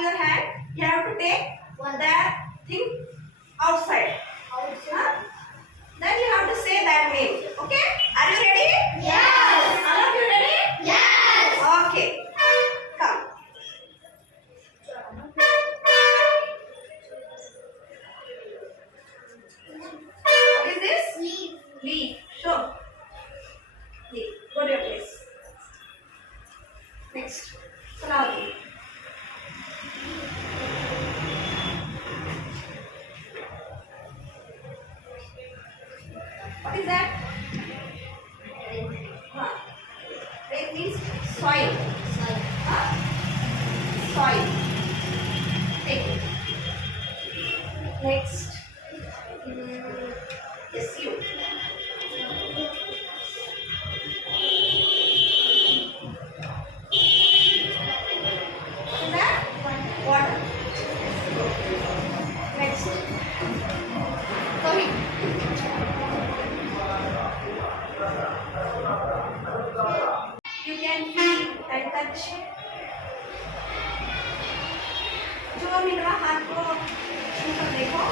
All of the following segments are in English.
have your hand, you have to take that thing outside. Then you have to say that name. Okay? Are you ready? Yes. All of you ready? Yes. Okay. Come. What is this? Leaf. Leaf. Show. Leaf. Go to your place. Next. Flower. What is that? Rain means soil. Soil. Take it. Next. Yes, you. What is that? Water. Next. Tommy. You can feel and touch. जो मेरा हाथ को छूकर देखो.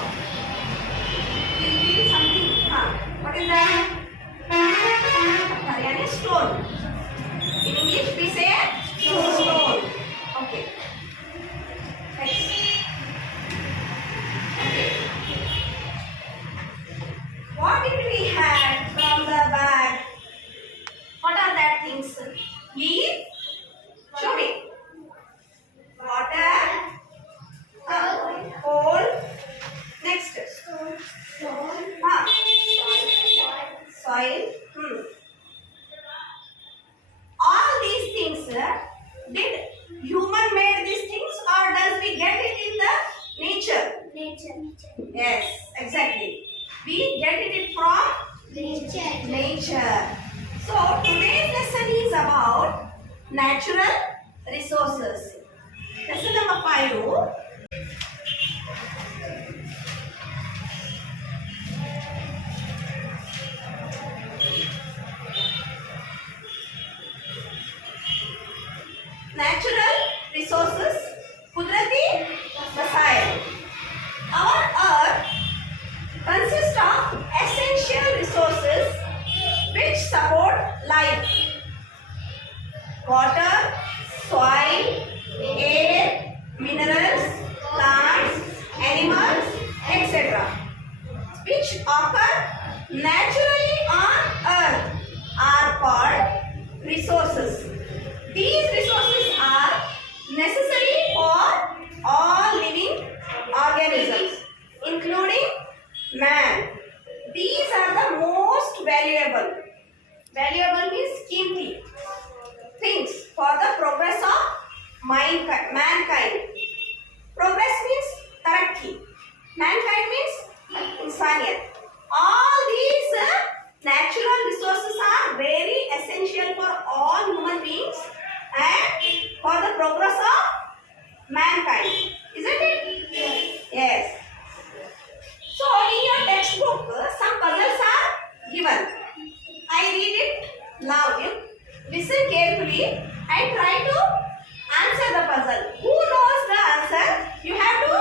You feel something. हाँ. What is that? पत्थर यानी stone. In English we say stone. Okay. Next. Okay. What did we have from the bag? What are that things? Leaf. Show me. Water. Coal. Next. हाँ. Soil. All these things, did human made these things or does we get it in the nature? Nature. Yes, exactly. We get it from Nature. nature. So today's lesson is about natural resources. Lesson number 5. Natural resources, कुदरती वसाइल. Our earth consists of essential resources which support life. Water, soil, air, minerals, plants, animals, etc. which occur naturally on earth are called resources. These resources are necessary for all living organisms, including man. These are the most valuable. Valuable means कीमती things for the progress of mankind. Progress means तरक्की. Mankind means इंसानियत. All these natural resources are very essential for all human beings and for the progress of mankind. Isn't it? Yes. So in your textbook, some puzzles are given. I read it loud. You listen carefully and try to answer the puzzle. Who knows the answer? You have to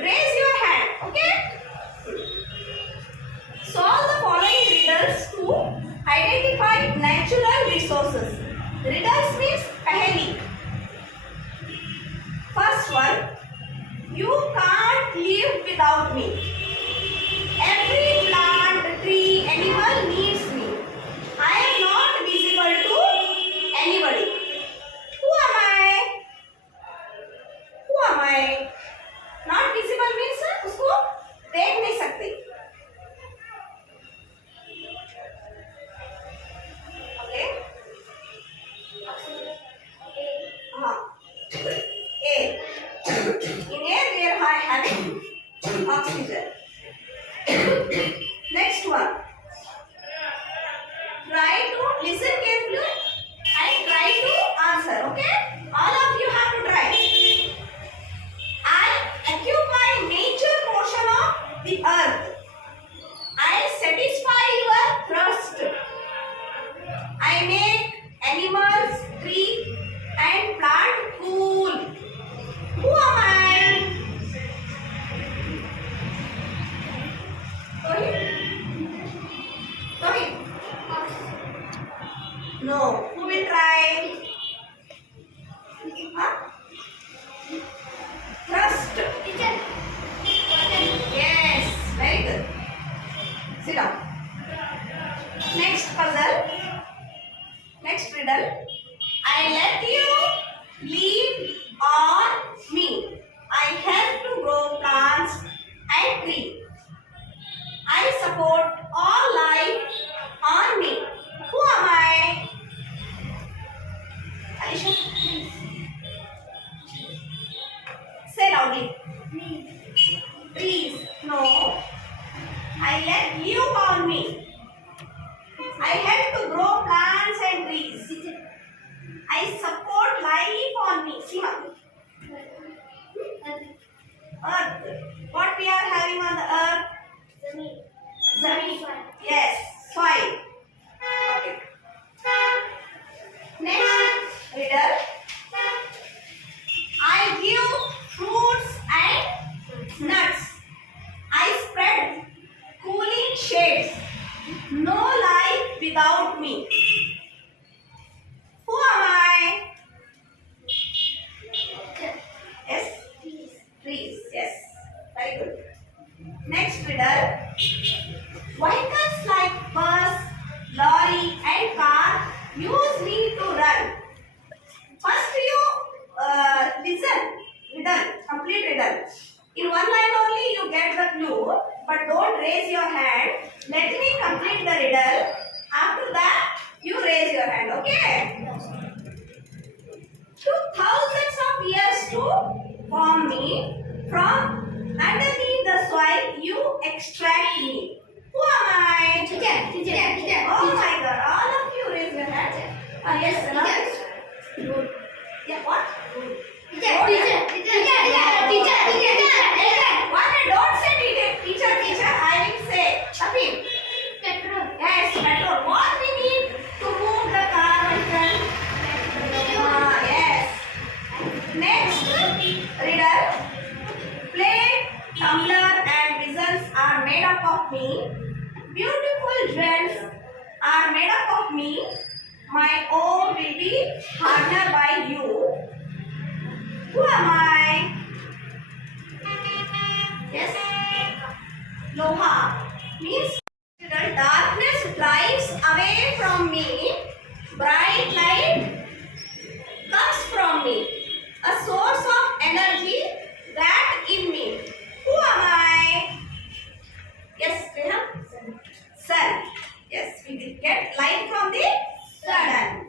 raise your hand. Okay? Solve the following riddles to identify natural resources. Riddles means पहेली. First one, you can't live without me. Every plant, tree, animal needs me. I am not visible to anybody. Who am I? Who am I? Not visible means उसको देख नहीं सकते. Okay? हाँ. Air. In air there I have oxygen. Next one. Try to listen carefully and try to answer. Okay? All of you have to try. I occupy major portion of the earth. I satisfy your thirst. I make animals, tree and plant cool. Who am I? loudly. Trees. No. I let you on me. I help to grow plants and trees. I support life on me. See, earth. What we are having on the earth? Zameen. Yes, soil. Okay. Next riddle. I give fruits and nuts. I spread cooling shades. No life without me. Who am I? Yes? Trees. Yes. Very good. Next riddle. Vehicles like bus, lorry and car use me to run. First you listen. Riddle. Complete riddle. In one line only you get the clue, but don't raise your hand. Let me complete the riddle. After that, you raise your hand. Okay? Took thousands of years to form me. From underneath the soil, you extract me. Who am I? Teacher. Oh my God! All of you raise your hand. Yes, now. Yeah, what? Teacher. One, don't say teacher. I will say Shafin. Petrol. Yes, petrol. What we need to move the car, my friend? Yes. Next riddle. Plate, tumbler, and whistles are made up of me. Beautiful jewels are made up of me. My own will be harder by you. Who am I? Yes. Loha means darkness drives away from me. Bright light comes from me. A source of energy that in me. Who am I? Yes, Reha? Sun. Yes, we did get light from the sun.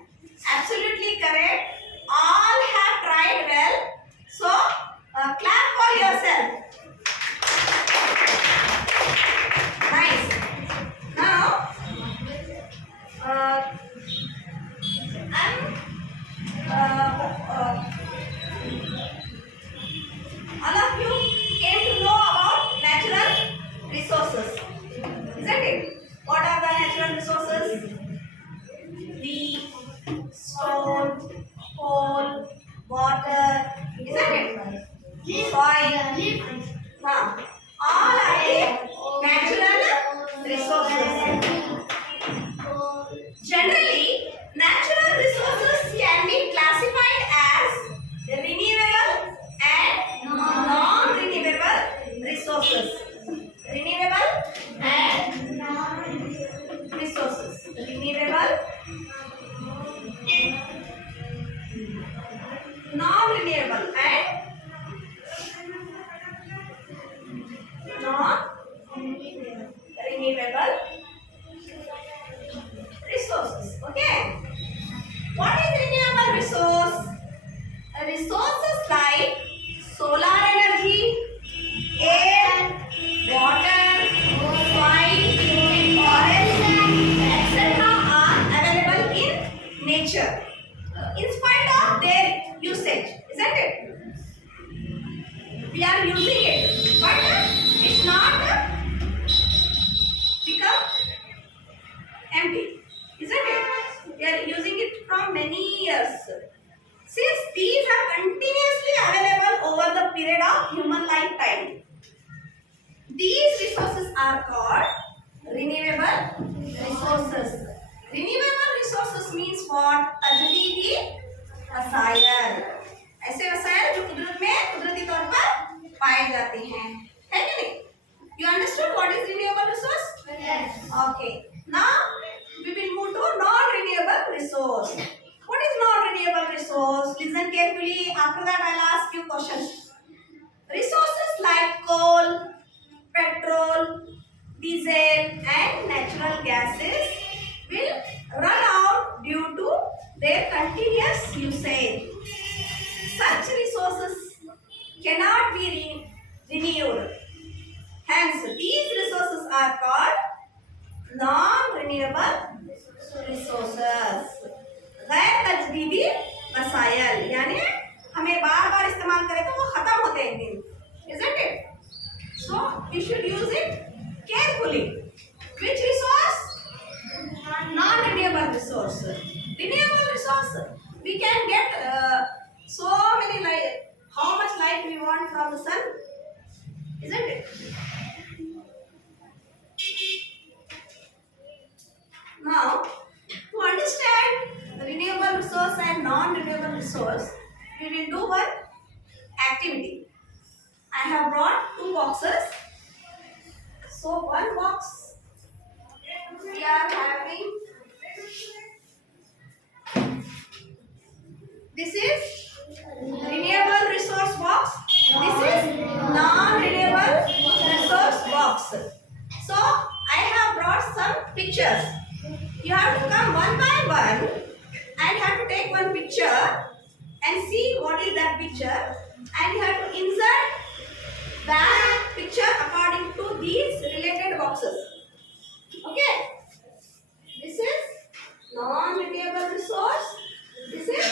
Absolutely correct. All have tried well. So, clap for yourself. Nice. Now, all of you came to know about natural resources, isn't it? What are the natural resources? Leaf, stone, coal, water, isn't it? Soil. Now, all are the natural resources. Generally, natural resources can be classified as renewable and non-renewable resources. Renewable and resources. Renewable, non-renewable and non-renewable resources. Okay. What is renewable resource? Resources like solar energy, air, water, soil, forest, etc. are available in nature in spite of their usage, isn't it? We are using it, but it's not become empty, isn't it? We are using it from many years. Since these are continuously available over the period of human lifetime, these resources are called renewable resources. Renewable resources means what? तजदीदी वसाइल. ऐसे वसाइल जो कुदरत में कुदरती तौर पर पाए जाते हैं, है कि नहीं? You understood what is renewable resource? Yes. Okay. Now we will move to non-renewable resource. What is non-renewable resource? Listen carefully. After that, I'll ask you questions. Resources like coal, petrol, diesel, and natural gases will run out due to their continuous usage. Such resources cannot be renewed. Hence, these resources are called non-renewable resources. गैर तजदीदी वसायल यानी हमें बार बार इस्तेमाल करें तो वो खत्म होते हैं दिन, isn't it? So we should use it carefully. Which resource? Non-renewable resource. Renewable resource, we can get so many light. How much light we want from the sun, isn't it? Now, to understand renewable resource and non-renewable resource, we will do one activity. I have brought two boxes. So one box we are having. This is renewable resource box. This is non-renewable resource box. So I have brought some pictures. You have to come one by one and have to take one picture and see what is that picture, and you have to insert that picture according to these related boxes. Okay? This is non-renewable resource. This is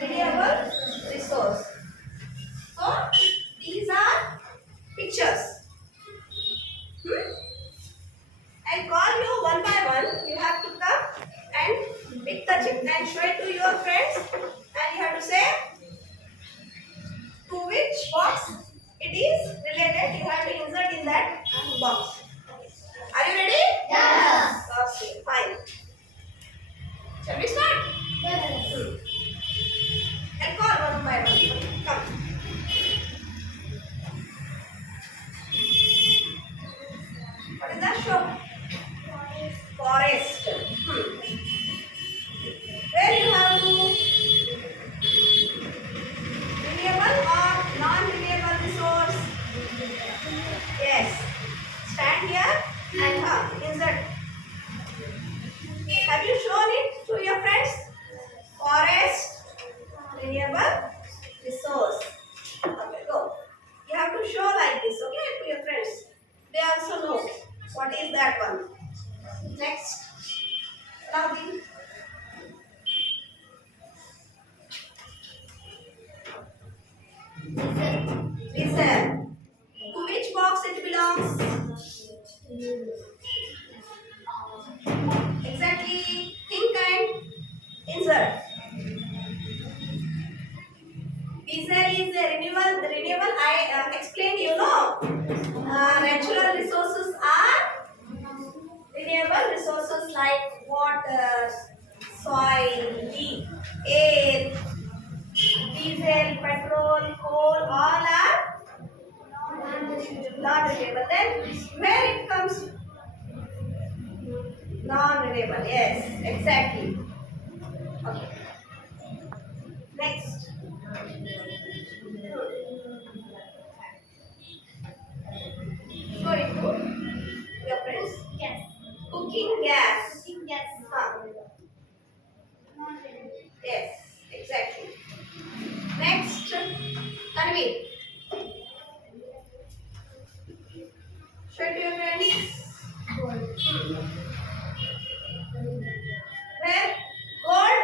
renewable resource. So these are pictures. I'll call you one by one. You have to come and pick the chip and show it to your friends, and you have to say to which box it is related. You have to insert in that box. Are you ready? Yes. Okay, fine. Shall we start? And call one by one. Come. What is that show? Forest. Where you have to renewable or non-renewable resource? Yes. Stand here and insert. Have you shown it to your friends? Forest, renewable resource. Okay, go. You have to show like this, okay, to your friends. They also know what is that one. Next. Lovely. Listen. To which box it belongs? Exactly. Think and insert. Diesel is a renewable. I explained, you know. Natural resources are renewable resources like water, soil, air, diesel, petrol, coal, all are non-renewable. Then where it comes? Non-renewable. Yes, exactly. Okay. Next. Show it to your friends. Yes. Cooking gas. Yes. Yes, exactly. Next, Tanvir. Show it to your friends. Where gold?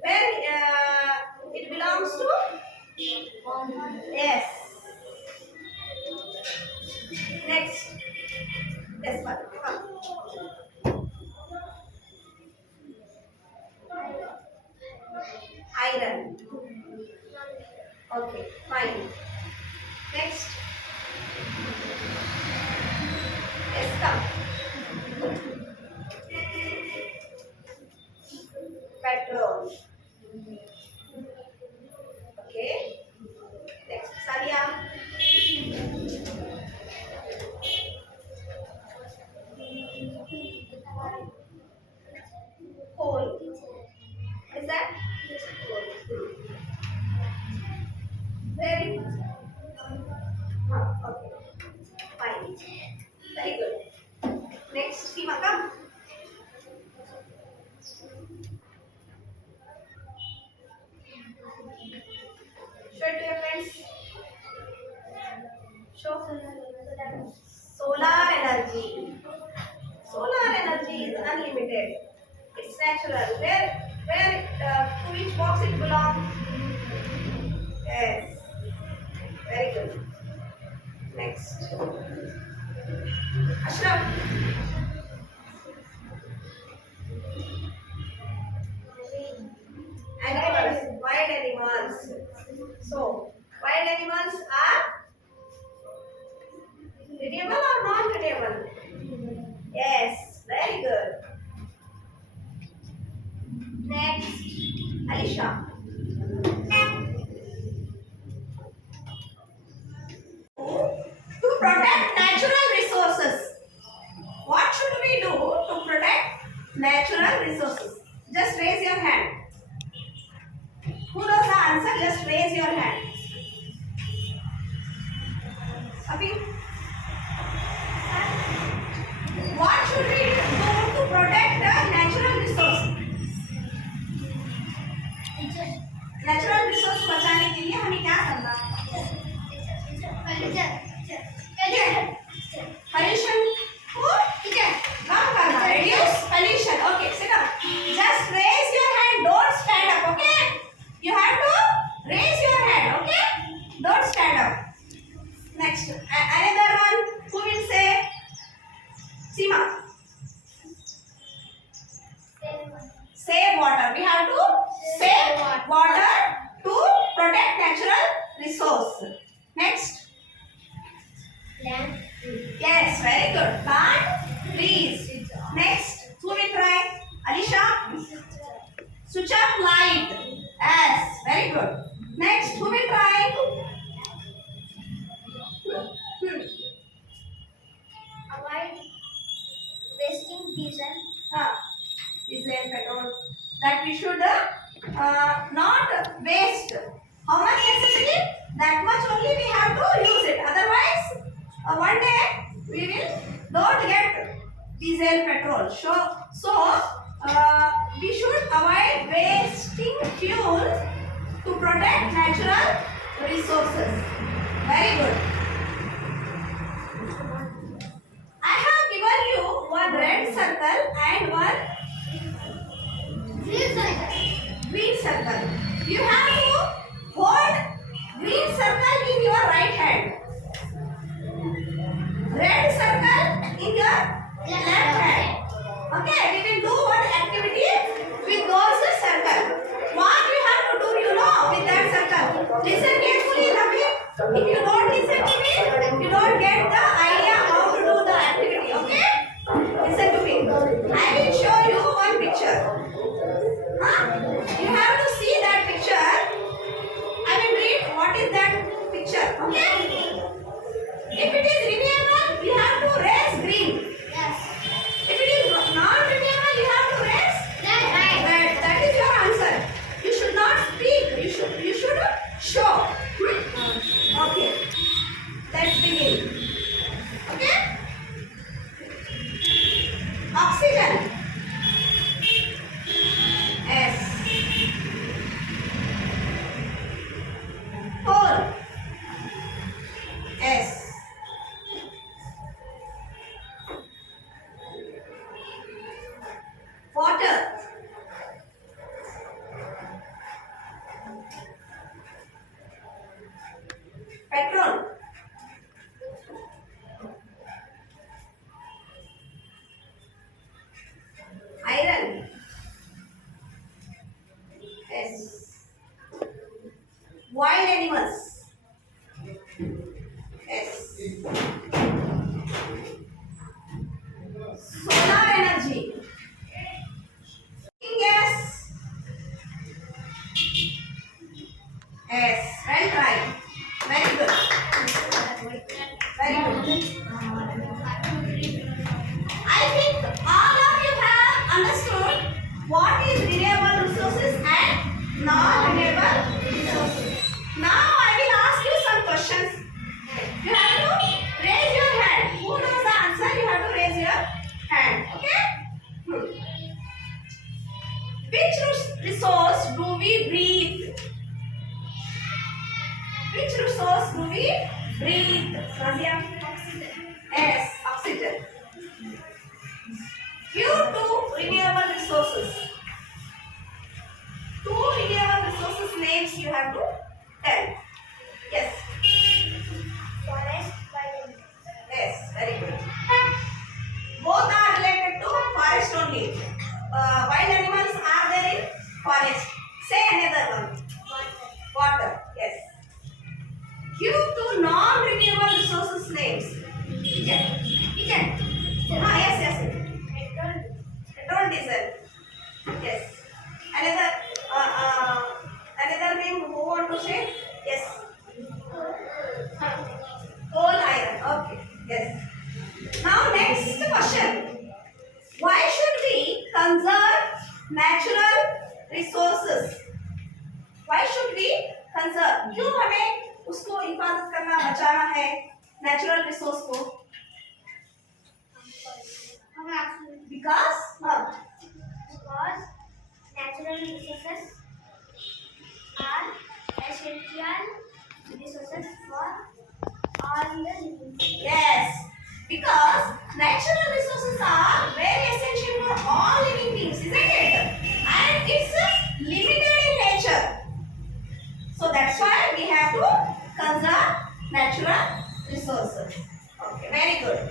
Where it belongs to? Yes. Next. Yes, one. Come. Iron. Okay, fine. Next. Yes, come. Petrol. Okay. Next, Sadia. Coal. Is that? Coal. Very good. Okay. Fine. Very good. Show. Solar energy. Solar energy is unlimited. It's natural. To which box it belongs? Yes. Very good. Next. Ashraf. Animals. Wild animals. So, wild animals are readable or non-readable? Yes. Very good. Next. Alisha. To protect natural resources. What should we do to protect natural resources? Just raise your hand. Who knows the answer? Just raise your hand. Abhi? What should we do to protect the natural resource? Natural resource बचाने के लिए हमें क्या करना? Pollution को कम करना. Reduce pollution. Okay, sit up. Just raise your hand. Don't stand up. Okay? You have to raise your hand. Okay? Don't stand up. Next, another one. Who will say? Seema. Save water. We have to save water to protect natural resource. Next. Yes, very good. Plant trees. Next, who will try? Alisha. Switch off light. Yes, very good. Next, who will try? Avoid wasting diesel. Diesel, petrol. That we should not waste. How much necessary? That much only we have to use it. Otherwise, one day we will don't get diesel, petrol. So we should avoid wasting fuel to protect natural resources. Very good. I have given you one red circle and one green circle. You have to hold green circle in your right hand. Red circle in your left hand. Okay, we will do one activity with those circles. What you have to do, you know, with that circle. Listen carefully, Ravi. If you don't listen to me, you don't get the idea how to do the activity. Okay? Listen to me. I will show you one picture. You have to see that picture. I will read what is that picture. Okay? If it is renewable, you have to raise green. Yes. If it is non-renewable, you have to raise red. That is your answer. You should not speak. You should show. Okay. Let's begin. Okay? Oxygen. S. Coal. S. Water. Petrol. Iron. S. Wild animals. S. Solar energy. Yes. Yes. Well tried. Very good. Very good. I think all of you have understood what is renewable resources and non-renewable resources. Now I will ask you some questions. You have to raise your hand. Who knows the answer? You have to raise your hand. Okay? Which resource do we breathe? Which resource do we Breathe. Razia. Yes, oxygen. Due to renewable resources. Two renewable resources names you have to tell. Yes. Forest, wildlife. Yes, very good. Both are related to forest only. Wild animals are there in forest. Say another one. Water. Water. Yes. Give to non-renewable resources names. Kitchen. Kitchen. Ah, yes, yes. Petrol. Petrol, diesel. Yes. Another. Another name. Who want to say? Yes. Coal, iron. Okay. Yes. Now next question. Why should we conserve natural resources? Why should we conserve? क्यों हमें उसको हिफाजत करना बचाना है natural resource को? Because Because natural resources are essential resources for all the living things. yes, because natural resources are very essential for all living beings, isn't it? And it's limited in nature. So that's why we have to conserve natural resources. Okay, very good.